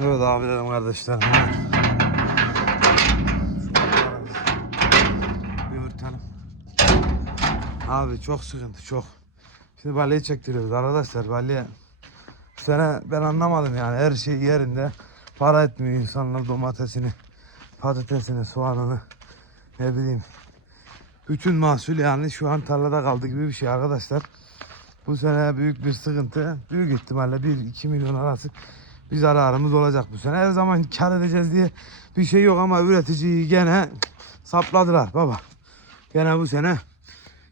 Evet abilerim kardeşlerim. Bir örtelim. Abi çok sıkıntı çok. Şimdi balya çektiriyoruz arkadaşlar balya. Bu sene ben anlamadım yani her şey yerinde. Para etmiyor insanlar domatesini, patatesini, soğanını ne bileyim. Bütün mahsul yani şu an tarlada kaldı gibi bir şey arkadaşlar. Bu sene büyük bir sıkıntı. Büyük ihtimalle 1-2 milyon arası bir zararımız olacak bu sene. Her zaman kar edeceğiz diye bir şey yok ama üreticiyi gene sapladılar baba. Gene bu sene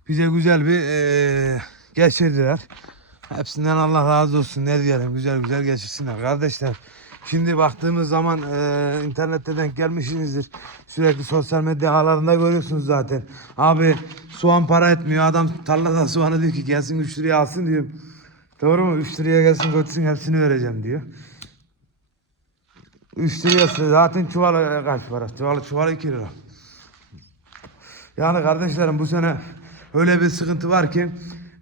bize güzel bir eee geçirdiler. Hepsinden Allah razı olsun ne diyelim güzel güzel geçirsinler kardeşler. Şimdi baktığımız zaman eee internette denk gelmişsinizdir. Sürekli sosyal medya ağlarında görüyorsunuz zaten. Abi soğan para etmiyor. Adam tarlada soğanı diyor ki gelsin 3 liraya alsın diyor. Doğru mu? 3 liraya gelsin götürsün hepsini vereceğim diyor. 3 liraya zaten çuvalı kaç para? Çuvalı, çuvalı 2 lira. Yani kardeşlerim bu sene öyle bir sıkıntı var ki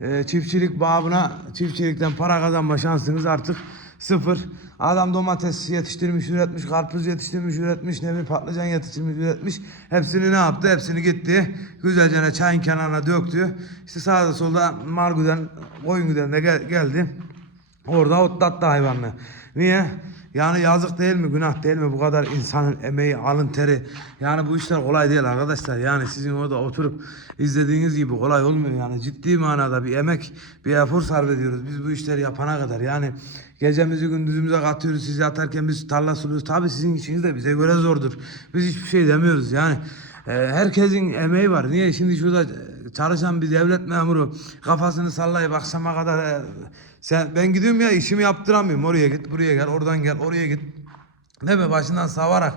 e, çiftçilik babına çiftçilikten para kazanma şansınız artık sıfır. Adam domates yetiştirmiş, üretmiş, karpuz yetiştirmiş, üretmiş, ne bileyim patlıcan yetiştirmiş, üretmiş. Hepsini ne yaptı? Hepsini gitti. Güzelce çayın kenarına döktü. İşte sağda solda mal güden, koyun güden de gel- geldi. Orada otlattı hayvanını. Niye? Yani yazık değil mi, günah değil mi bu kadar insanın emeği, alın teri. Yani bu işler kolay değil arkadaşlar. Yani sizin orada oturup izlediğiniz gibi kolay olmuyor. Yani ciddi manada bir emek, bir efor sarf ediyoruz. Biz bu işleri yapana kadar. Yani gecemizi gündüzümüze katıyoruz. Siz yatarken biz tarla suluyoruz. Tabii sizin işiniz de bize göre zordur. Biz hiçbir şey demiyoruz. Yani e, herkesin emeği var. Niye? Şimdi şurada çalışan bir devlet memuru kafasını sallayıp akşama kadar e, sen ben gidiyorum ya işimi yaptıramıyorum. Oraya git, buraya gel, oradan gel, oraya git. Değil mi? Başından savarak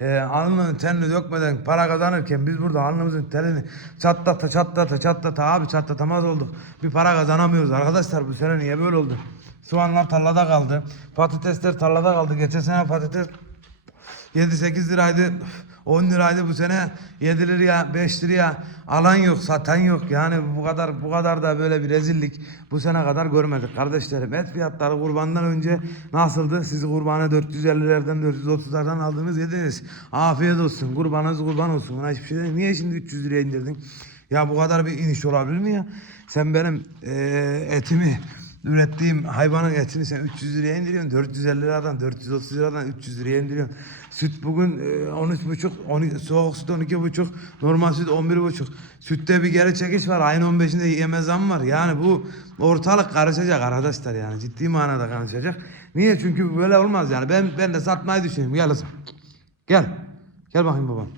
e, alnının terini dökmeden para kazanırken biz burada alnımızın terini çatlata çatlata çatlata abi çatlatamaz olduk. Bir para kazanamıyoruz arkadaşlar bu sene niye böyle oldu? Soğanlar tarlada kaldı. Patatesler tarlada kaldı. Geçen sene patates 7-8 liraydı. 10 liraydı bu sene 7 liraya 5 liraya. Alan yok satan yok. Yani bu kadar bu kadar da böyle bir rezillik bu sene kadar görmedik kardeşlerim. Et fiyatları kurbandan önce nasıldı? Sizi kurbanı 450'lerden 430'lardan aldınız yediniz. Afiyet olsun kurbanınız kurban olsun. Buna hiçbir şey değil. niye şimdi 300 liraya indirdin? Ya bu kadar bir iniş olabilir mi ya? Sen benim eee, etimi ürettiğim hayvanın etini sen 300 liraya indiriyorsun. 450 liradan, 430 liradan 300 liraya indiriyorsun. Süt bugün e, 13 buçuk, 12, soğuk süt 12 buçuk, normal süt 11 buçuk. Sütte bir geri çekiş var. Ayın 15'inde yeme zam var. Yani bu ortalık karışacak arkadaşlar yani. Ciddi manada karışacak. Niye? Çünkü böyle olmaz yani. Ben ben de satmayı düşünüyorum. Gel kızım. Gel. Gel bakayım babam.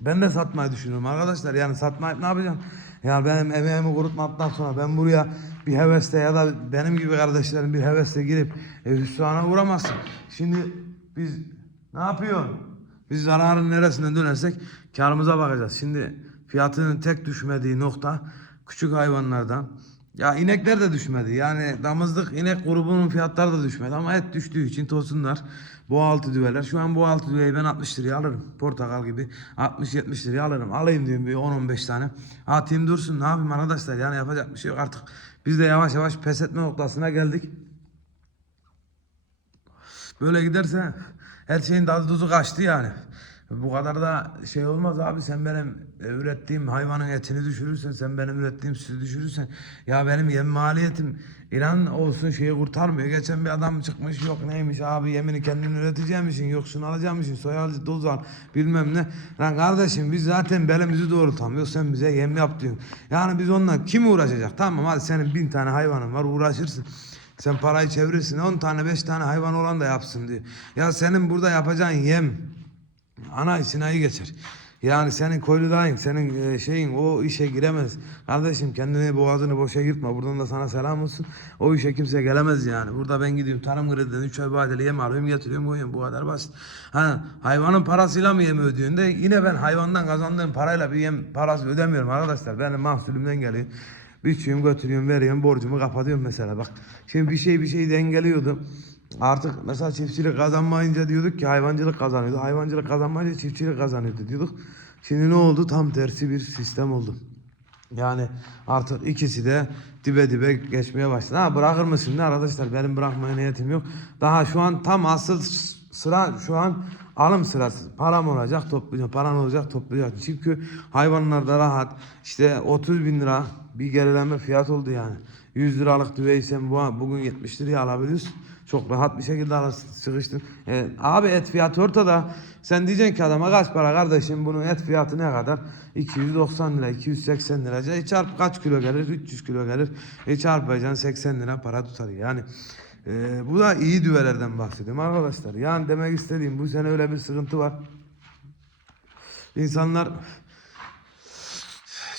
Ben de satmayı düşünüyorum arkadaşlar. Yani satmayıp ne yapacağım? Ya benim emeğimi kurutmadıktan sonra ben buraya bir hevesle ya da benim gibi kardeşlerim bir hevesle girip e, hüsrana uğramazsın. Şimdi biz ne yapıyorsun? Biz zararın neresinden dönersek karımıza bakacağız. Şimdi fiyatının tek düşmediği nokta küçük hayvanlardan. Ya inekler de düşmedi. Yani damızlık inek grubunun fiyatları da düşmedi ama et düştüğü için tosunlar. Bu altı düveler. Şu an bu altı düveyi ben 60 liraya alırım. Portakal gibi 60-70 liraya alırım. Alayım diyorum bir 10-15 tane. Atayım dursun. Ne yapayım arkadaşlar? Yani yapacak bir şey yok artık. Biz de yavaş yavaş pes etme noktasına geldik. Böyle giderse her şeyin tadı tuzu kaçtı yani. Bu kadar da şey olmaz abi sen benim e, ürettiğim hayvanın etini düşürürsen sen benim ürettiğim sütü düşürürsen ya benim yem maliyetim inan olsun şeyi kurtarmıyor. Geçen bir adam çıkmış yok neymiş abi yemini kendin üreteceğim için yok şunu alacağım için soya doz al bilmem ne. Lan kardeşim biz zaten belimizi doğrultamıyoruz sen bize yem yap diyorsun. Yani biz onunla kim uğraşacak tamam hadi senin bin tane hayvanın var uğraşırsın. Sen parayı çevirirsin 10 tane 5 tane hayvan olan da yapsın diyor. Ya senin burada yapacağın yem ana sinayı geçer. Yani senin koyludayın, senin e, şeyin o işe giremez. Kardeşim kendini boğazını boşa yırtma. Buradan da sana selam olsun. O işe kimse gelemez yani. Burada ben gidiyorum tarım krediden 3 ay vadeli yem alıyorum getiriyorum koyuyorum. Bu kadar basit. Ha, hayvanın parasıyla mı yem ödüyorsun de yine ben hayvandan kazandığım parayla bir yem parası ödemiyorum arkadaşlar. Benim mahsulümden geliyor. Biçiyorum götürüyorum veriyorum borcumu kapatıyorum mesela bak. Şimdi bir şey bir şey dengeliyordu. Artık mesela çiftçilik kazanmayınca diyorduk ki hayvancılık kazanıyordu. Hayvancılık kazanmayınca çiftçilik kazanıyordu diyorduk. Şimdi ne oldu? Tam tersi bir sistem oldu. Yani artık ikisi de dibe dibe geçmeye başladı. Ha bırakır mısın? Ne arkadaşlar benim bırakmaya niyetim yok. Daha şu an tam asıl sıra şu an alım sırası. Param olacak toplayacağım. Paran olacak toplayacaksın. Çünkü hayvanlar da rahat. İşte 30 bin lira bir gerileme fiyat oldu yani. 100 liralık düveyi bu, bugün 70 liraya alabiliyorsun. Çok rahat bir şekilde alırsın, sıkıştın. E, abi et fiyatı ortada. Sen diyeceksin ki adama kaç para kardeşim bunun et fiyatı ne kadar? 290 lira, 280 lira. E çarp kaç kilo gelir? 300 kilo gelir. E çarpacaksın 80 lira para tutar. Yani e, bu da iyi düvelerden bahsediyorum arkadaşlar. Yani demek istediğim bu sene öyle bir sıkıntı var. İnsanlar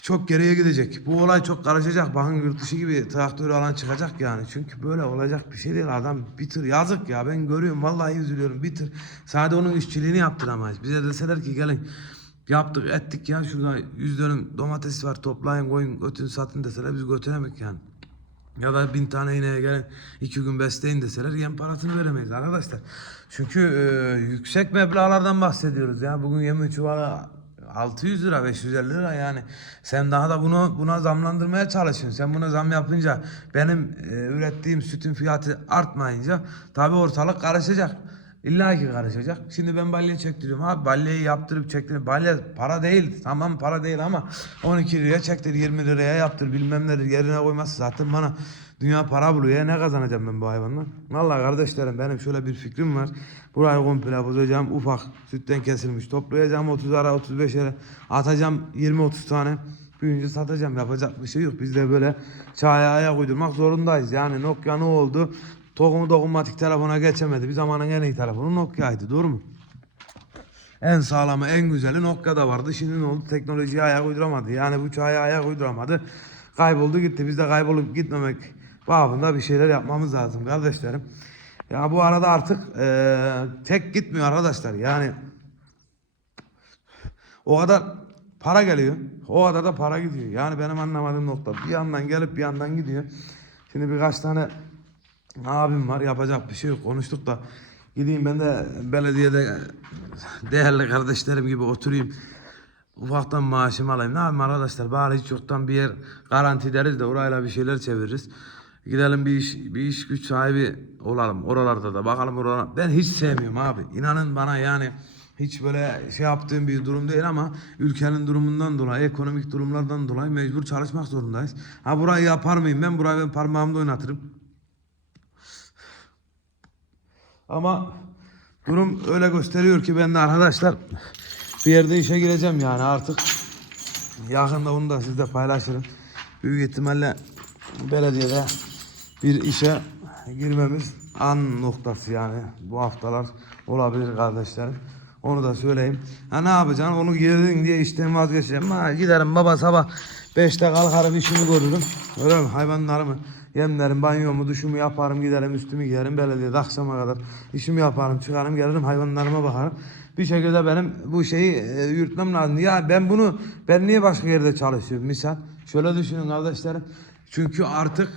çok geriye gidecek. Bu olay çok karışacak. Bakın yurt dışı gibi traktör alan çıkacak yani. Çünkü böyle olacak bir şey değil. Adam bir tır yazık ya. Ben görüyorum vallahi üzülüyorum. Bir tır. Sadece onun işçiliğini yaptıramayız. Bize deseler ki gelin yaptık ettik ya şurada yüz dönüm domates var toplayın koyun götün satın deseler biz götüremek yani. Ya da bin tane ineğe gelin iki gün besleyin deseler yem parasını veremeyiz arkadaşlar. Çünkü e, yüksek meblağlardan bahsediyoruz ya. Bugün yemin çuvalı 600 lira 550 lira yani. Sen daha da bunu buna zamlandırmaya çalışıyorsun. Sen buna zam yapınca benim e, ürettiğim sütün fiyatı artmayınca tabii ortalık karışacak. İlla ki karışacak. Şimdi ben balya çektiriyorum. Abi balyayı yaptırıp çektirip balya para değil. Tamam para değil ama 12 liraya çektir 20 liraya yaptır bilmem nedir yerine koyması zaten bana dünya para buluyor. Ne kazanacağım ben bu hayvanla? Vallahi kardeşlerim benim şöyle bir fikrim var. Burayı komple bozacağım. Ufak sütten kesilmiş. Toplayacağım 30 ara 35 ara atacağım 20-30 tane. Büyünce satacağım. Yapacak bir şey yok. Biz de böyle çaya ayak uydurmak zorundayız. Yani Nokia ne oldu? Tokumu dokunmatik telefona geçemedi. Bir zamanın en iyi telefonu Nokia'ydı. Doğru mu? En sağlamı, en güzeli Nokia'da vardı. Şimdi ne oldu? Teknolojiye ayak uyduramadı. Yani bu çaya ayak uyduramadı. Kayboldu gitti. Biz de kaybolup gitmemek babında bir şeyler yapmamız lazım kardeşlerim. Ya bu arada artık eee, tek gitmiyor arkadaşlar. Yani o kadar para geliyor. O kadar da para gidiyor. Yani benim anlamadığım nokta. Bir yandan gelip bir yandan gidiyor. Şimdi birkaç tane abim var. Yapacak bir şey yok. Konuştuk da gideyim ben de belediyede değerli kardeşlerim gibi oturayım. Ufaktan maaşımı alayım. Ne yapayım arkadaşlar? Bari hiç yoktan bir yer garanti deriz de orayla bir şeyler çeviririz. Gidelim bir iş, bir iş güç sahibi olalım. Oralarda da bakalım oralar. Ben hiç sevmiyorum abi. İnanın bana yani hiç böyle şey yaptığım bir durum değil ama ülkenin durumundan dolayı, ekonomik durumlardan dolayı mecbur çalışmak zorundayız. Ha burayı yapar mıyım ben? Burayı ben parmağımda oynatırım. Ama durum öyle gösteriyor ki ben de arkadaşlar bir yerde işe gireceğim yani artık. Yakında onu da sizle paylaşırım. Büyük ihtimalle belediyede bir işe girmemiz an noktası yani bu haftalar olabilir kardeşlerim. Onu da söyleyeyim. Ha ne yapacaksın? Onu girdin diye işten vazgeçeceğim. Ha giderim baba sabah 5'te kalkarım işimi görürüm. Öyle mi? Hayvanlarımı yemlerim, banyomu, duşumu yaparım, giderim üstümü giyerim belediyede akşama kadar işimi yaparım, çıkarım gelirim hayvanlarıma bakarım. Bir şekilde benim bu şeyi e, yürütmem lazım. Ya ben bunu ben niye başka yerde çalışıyorum misal? Şöyle düşünün kardeşlerim. Çünkü artık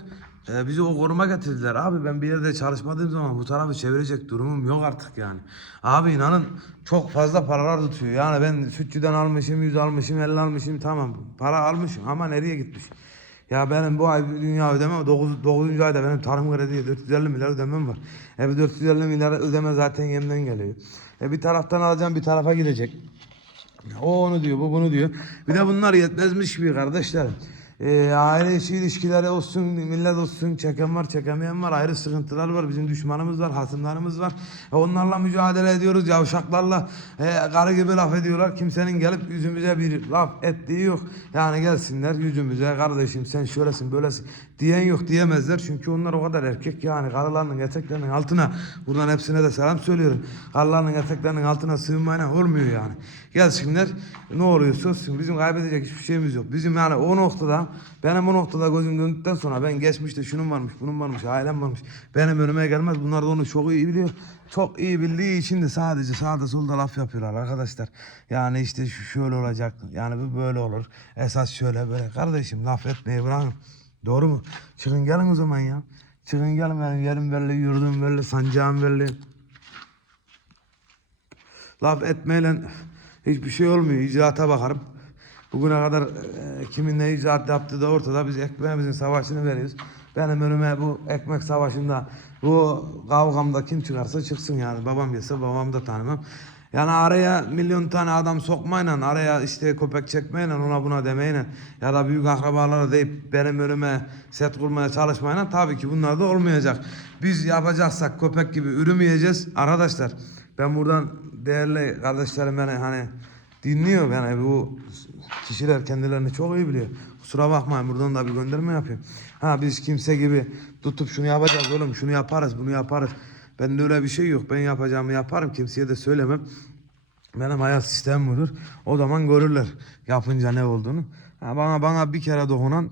e, bizi o koruma getirdiler. Abi ben bir yerde çalışmadığım zaman bu tarafı çevirecek durumum yok artık yani. Abi inanın çok fazla paralar tutuyor. Yani ben sütçüden almışım, 100 almışım, 50 almışım tamam. Para almışım ama nereye gitmiş? Ya benim bu ay bir dünya ödeme 9, 9. ayda benim tarım krediye 450 milyar ödemem var. E bu 450 milyar ödeme zaten yemden geliyor. E bir taraftan alacağım bir tarafa gidecek. O onu diyor, bu bunu diyor. Bir de bunlar yetmezmiş gibi kardeşlerim. Ee, aile içi ilişkileri olsun, millet olsun, çeken var, çekemeyen var, ayrı sıkıntılar var, bizim düşmanımız var, hasımlarımız var. E, onlarla mücadele ediyoruz, yavşaklarla e, karı gibi laf ediyorlar. Kimsenin gelip yüzümüze bir laf ettiği yok. Yani gelsinler yüzümüze, kardeşim sen şöylesin, böylesin diyen yok diyemezler. Çünkü onlar o kadar erkek yani karılarının eteklerinin altına, buradan hepsine de selam söylüyorum. Karılarının eteklerinin altına sığınmayla olmuyor yani. Gelsinler ne oluyorsa olsun bizim kaybedecek hiçbir şeyimiz yok. Bizim yani o noktada benim o noktada gözüm döndükten sonra ben geçmişte şunun varmış bunun varmış ailem varmış. Benim önüme gelmez bunlar da onu çok iyi biliyor. Çok iyi bildiği için de sadece sağda solda laf yapıyorlar arkadaşlar. Yani işte şöyle olacak yani bu böyle olur. Esas şöyle böyle. Kardeşim laf etmeyi bırakın. Doğru mu? Çıkın gelin o zaman ya. Çıkın gelin benim yerim belli, yurdum belli, sancağım belli. Laf etmeyle hiçbir şey olmuyor. İcraata bakarım. Bugüne kadar e, kimin ne icraat yaptığı da ortada. Biz ekmeğimizin savaşını veriyoruz. Benim önüme bu ekmek savaşında Bu kavgamda kim çıkarsa çıksın yani. Babam gelse babam da tanımam. Yani araya milyon tane adam sokmayla, araya işte köpek çekmeyle, ona buna demeyle ya da büyük akrabalara deyip benim önüme set kurmaya çalışmayla tabii ki bunlar da olmayacak. Biz yapacaksak köpek gibi ürümeyeceğiz. Arkadaşlar ben buradan değerli kardeşlerim beni hani dinliyor yani bu kişiler kendilerini çok iyi biliyor. Kusura bakmayın buradan da bir gönderme yapayım. Ha biz kimse gibi tutup şunu yapacağız oğlum şunu yaparız bunu yaparız. Bende öyle bir şey yok. Ben yapacağımı yaparım. Kimseye de söylemem. Benim hayat sistemim budur. O zaman görürler yapınca ne olduğunu. Ha, bana bana bir kere dokunan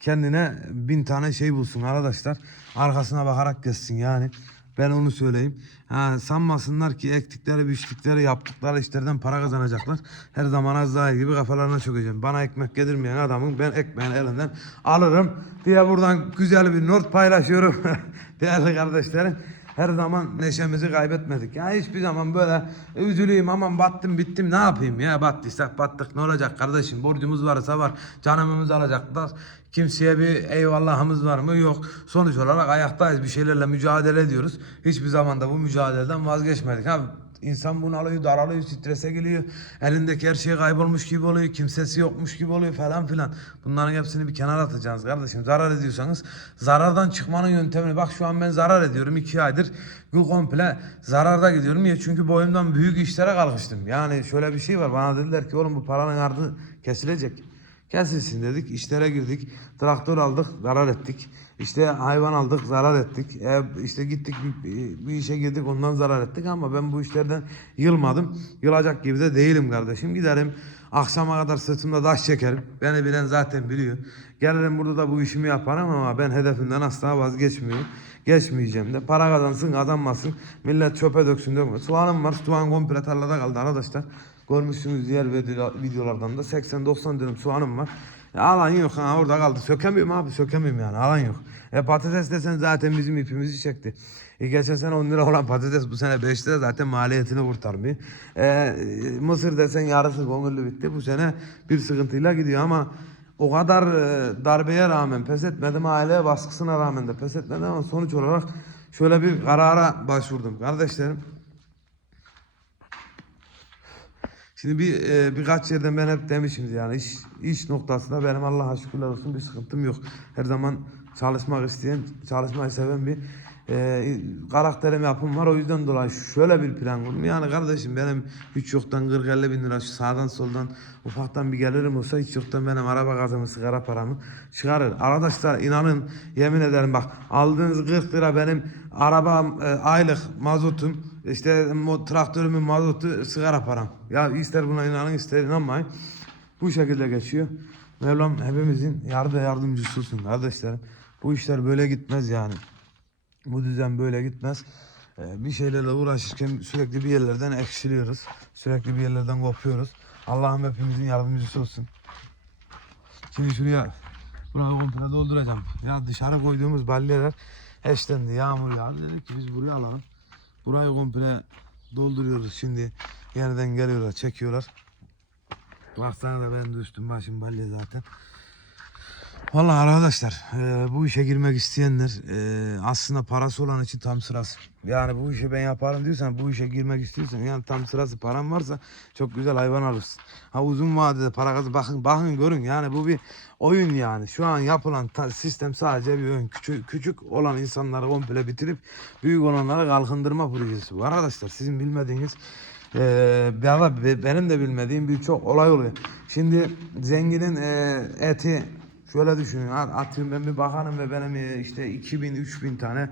kendine bin tane şey bulsun arkadaşlar. Arkasına bakarak geçsin yani. Ben onu söyleyeyim. Ha, sanmasınlar ki ektikleri, biçtikleri, yaptıkları işlerden para kazanacaklar. Her zaman az daha gibi kafalarına çökeceğim. Bana ekmek yedirmeyen adamın ben ekmeğini elinden alırım diye buradan güzel bir not paylaşıyorum. Değerli kardeşlerim. Her zaman neşemizi kaybetmedik. Ya hiçbir zaman böyle üzüleyim aman battım bittim ne yapayım ya battıysak battık ne olacak kardeşim borcumuz varsa var canımızı alacaklar. Kimseye bir eyvallahımız var mı yok. Sonuç olarak ayaktayız bir şeylerle mücadele ediyoruz. Hiçbir zaman da bu mücadeleden vazgeçmedik. Ha, İnsan bunalıyor, daralıyor, strese geliyor. Elindeki her şey kaybolmuş gibi oluyor. Kimsesi yokmuş gibi oluyor falan filan. Bunların hepsini bir kenara atacaksınız kardeşim. Zarar ediyorsanız zarardan çıkmanın yöntemini. Bak şu an ben zarar ediyorum. iki aydır bu komple zararda gidiyorum. Niye? Çünkü boyumdan büyük işlere kalkıştım. Yani şöyle bir şey var. Bana dediler ki oğlum bu paranın ardı kesilecek. Kesilsin dedik. işlere girdik. Traktör aldık. Zarar ettik. İşte hayvan aldık. Zarar ettik. E, işte gittik bir, bir işe girdik. Ondan zarar ettik ama ben bu işlerden yılmadım. Yılacak gibi de değilim kardeşim. Giderim. Akşama kadar sırtımda taş çekerim. Beni bilen zaten biliyor. Gelirim burada da bu işimi yaparım ama ben hedefimden asla vazgeçmiyorum. Geçmeyeceğim de. Para kazansın kazanmasın. Millet çöpe döksün dökmesin. Soğanım var. Soğan komple tarlada kaldı arkadaşlar. Görmüşsünüz diğer video- videolardan da 80-90 dönüm soğanım var. Ya alan yok ha orada kaldı. Sökemiyorum abi sökemiyorum yani alan yok. E patates desen zaten bizim ipimizi çekti. E geçen sene 10 lira olan patates bu sene 5 lira zaten maliyetini kurtarmıyor. E, mısır desen yarısı gönüllü bitti. Bu sene bir sıkıntıyla gidiyor ama o kadar e, darbeye rağmen pes etmedim. Aile baskısına rağmen de pes etmedim ama sonuç olarak şöyle bir karara başvurdum. Kardeşlerim Şimdi bir e, birkaç yerden ben hep demişim yani iş iş noktasında benim Allah'a şükürler olsun bir sıkıntım yok. Her zaman çalışmak isteyen, çalışmayı seven bir e, karakterim yapım var. O yüzden dolayı şöyle bir plan kurdum. Yani kardeşim benim hiç yoktan 40-50 bin lira şu sağdan soldan ufaktan bir gelirim olsa hiç yoktan benim araba gazımı, sigara paramı çıkarır. Arkadaşlar inanın yemin ederim bak aldığınız 40 lira benim arabam e, aylık mazotum işte mo- traktörümün mazotu sigara param. Ya ister buna inanın ister inanmayın. Bu şekilde geçiyor. Mevlam hepimizin yardım yardımcısı olsun kardeşlerim. Bu işler böyle gitmez yani. Bu düzen böyle gitmez. Ee, bir şeylerle uğraşırken sürekli bir yerlerden eksiliyoruz. Sürekli bir yerlerden kopuyoruz. Allah'ım hepimizin yardımcısı olsun. Şimdi şuraya burayı komple dolduracağım. Ya dışarı koyduğumuz balyeler eşlendi. Yağmur yağdı. Dedik ki biz buraya alalım. Burayı komple dolduruyoruz şimdi. Yeniden geliyorlar, çekiyorlar. Baksana da ben de üstüm başım balya zaten. Vallahi arkadaşlar e, bu işe girmek isteyenler e, aslında parası olan için tam sırası. Yani bu işi ben yaparım diyorsan bu işe girmek istiyorsan yani tam sırası paran varsa çok güzel hayvan alırsın. Ha uzun vadede para kazan bakın bakın görün yani bu bir oyun yani. Şu an yapılan sistem sadece bir oyun. Küçük, küçük olan insanları komple bitirip büyük olanları kalkındırma projesi bu. Arkadaşlar sizin bilmediğiniz ee, benim de bilmediğim birçok olay oluyor. Şimdi zenginin e, eti şöyle düşünün. at- Atıyorum ben bir bakanım ve benim e, işte 2000-3000 tane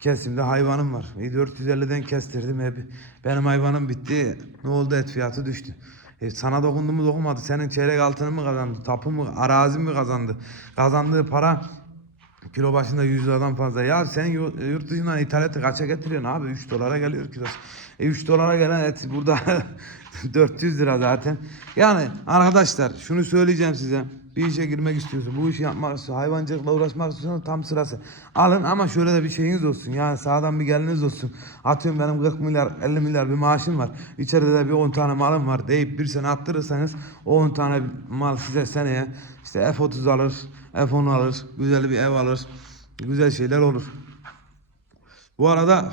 kesimde hayvanım var. E, 450'den kestirdim hep. Benim hayvanım bitti. Ne oldu et fiyatı düştü. E, sana dokundu mu dokunmadı. Senin çeyrek altını mı kazandı? Tapu mu? Arazi mi kazandı? Kazandığı para Kilo başında 100 liradan fazla. Ya sen yurt dışından ithalatı kaça getiriyorsun abi? 3 dolara geliyor kilosu. E 3 dolara gelen et burada 400 lira zaten. Yani arkadaşlar şunu söyleyeceğim size. Bir işe girmek istiyorsun. Bu işi yapmak istiyorsun. Hayvancılıkla uğraşmak istiyorsan tam sırası. Alın ama şöyle de bir şeyiniz olsun. Yani sağdan bir geliniz olsun. Atıyorum benim 40 milyar 50 milyar bir maaşım var. İçeride de bir 10 tane malım var deyip bir sene attırırsanız o 10 tane mal size seneye işte F30 alır, F10 alır, güzel bir ev alır. Güzel şeyler olur. Bu arada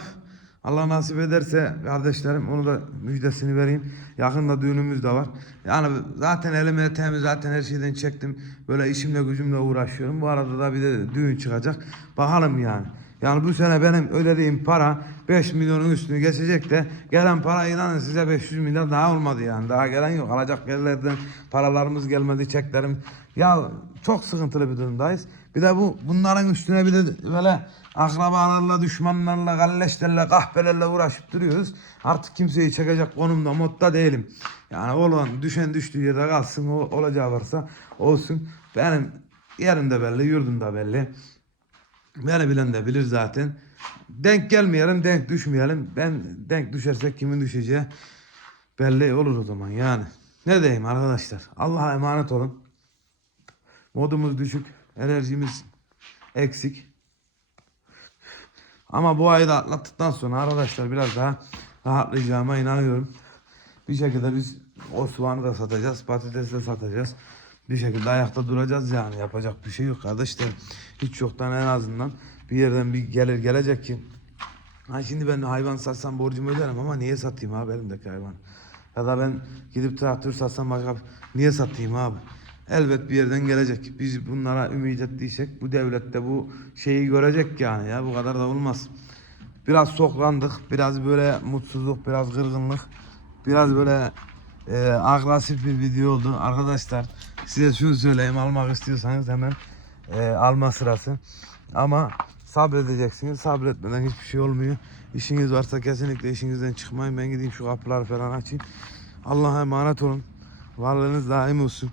Allah nasip ederse kardeşlerim onu da müjdesini vereyim. Yakında düğünümüz de var. Yani zaten elime eteğimi zaten her şeyden çektim. Böyle işimle gücümle uğraşıyorum. Bu arada da bir de düğün çıkacak. Bakalım yani. Yani bu sene benim ödediğim para 5 milyonun üstünü geçecek de gelen para inanın size 500 milyon daha olmadı yani. Daha gelen yok. Alacak yerlerden paralarımız gelmedi, çeklerim. Ya çok sıkıntılı bir durumdayız. Bir de bu bunların üstüne bir de böyle akrabalarla, düşmanlarla, galleşlerle, kahpelerle uğraşıp duruyoruz. Artık kimseyi çekecek konumda, modda değilim. Yani olan düşen düştüğü yerde kalsın, o, olacağı varsa olsun. Benim yerim de belli, yurdum da belli. Beni bilen de bilir zaten. Denk gelmeyelim, denk düşmeyelim. Ben denk düşersek kimin düşeceği belli olur o zaman yani. Ne diyeyim arkadaşlar? Allah'a emanet olun. Modumuz düşük, enerjimiz eksik. Ama bu ayı da atlattıktan sonra arkadaşlar biraz daha rahatlayacağıma inanıyorum. Bir şekilde biz o soğanı da satacağız, patatesi de satacağız. Bir şekilde ayakta duracağız yani yapacak bir şey yok kardeşler. Hiç yoktan en azından bir yerden bir gelir gelecek ki. Ha şimdi ben hayvan satsam borcumu öderim ama niye satayım abi elimdeki hayvan? Ya da ben gidip traktör satsam başka niye satayım abi? Elbet bir yerden gelecek. Biz bunlara ümit ettiysek bu devlette bu şeyi görecek yani ya bu kadar da olmaz. Biraz soklandık, biraz böyle mutsuzluk, biraz kırgınlık, biraz böyle e, agresif bir video oldu. Arkadaşlar size şunu söyleyeyim almak istiyorsanız hemen e, alma sırası. Ama sabredeceksiniz. Sabretmeden hiçbir şey olmuyor. İşiniz varsa kesinlikle işinizden çıkmayın. Ben gideyim şu kapıları falan açayım. Allah'a emanet olun. Varlığınız daim olsun.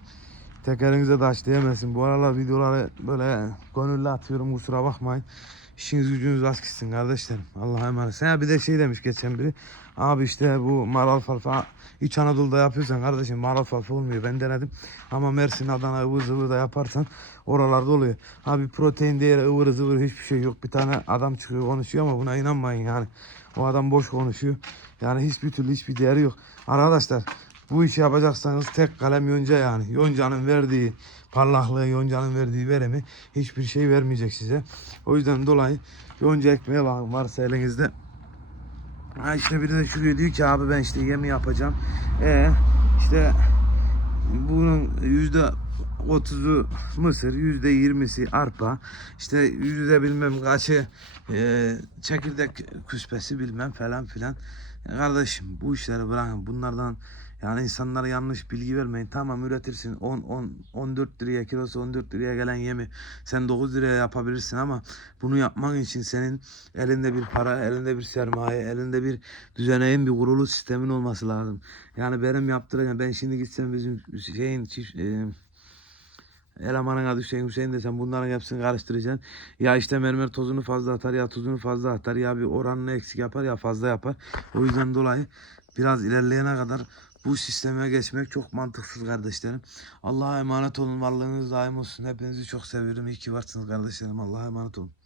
Tekerinize taş değmesin. Bu aralar videoları böyle gönüllü atıyorum kusura bakmayın. İşiniz gücünüz az gitsin kardeşlerim. Allah'a emanet. Sen bir de şey demiş geçen biri. Abi işte bu mal alfalfa İç Anadolu'da yapıyorsan kardeşim mal alfalfa olmuyor. Ben denedim. Ama Mersin, Adana, ıvır zıvır da yaparsan oralarda oluyor. Abi protein değeri ıvır zıvır hiçbir şey yok. Bir tane adam çıkıyor konuşuyor ama buna inanmayın yani. O adam boş konuşuyor. Yani hiçbir türlü hiçbir değeri yok. Arkadaşlar bu işi yapacaksanız tek kalem yonca yani. Yonca'nın verdiği parlaklığı, yoncanın verdiği verimi hiçbir şey vermeyecek size. O yüzden dolayı yonca ekmeğe bakın varsa elinizde. Ha işte biri de şu diyor ki abi ben işte yemi yapacağım. E işte bunun yüzde otuzu mısır, yüzde yirmisi arpa, işte yüzde bilmem kaçı e, çekirdek küspesi bilmem falan filan. Ya kardeşim bu işleri bırakın bunlardan yani insanlara yanlış bilgi vermeyin. Tamam üretirsin 10 10 14 liraya kilosu 14 liraya gelen yemi sen 9 liraya yapabilirsin ama bunu yapmak için senin elinde bir para, elinde bir sermaye, elinde bir düzeneğin bir kurulu sistemin olması lazım. Yani benim yaptıracağım ben şimdi gitsem bizim şeyin çift e, elemanına Hüseyin Hüseyin desem bunların hepsini karıştıracaksın. Ya işte mermer tozunu fazla atar ya tuzunu fazla atar ya bir oranını eksik yapar ya fazla yapar. O yüzden dolayı biraz ilerleyene kadar bu sisteme geçmek çok mantıksız kardeşlerim. Allah'a emanet olun. Varlığınız daim olsun. Hepinizi çok seviyorum. İyi ki varsınız kardeşlerim. Allah'a emanet olun.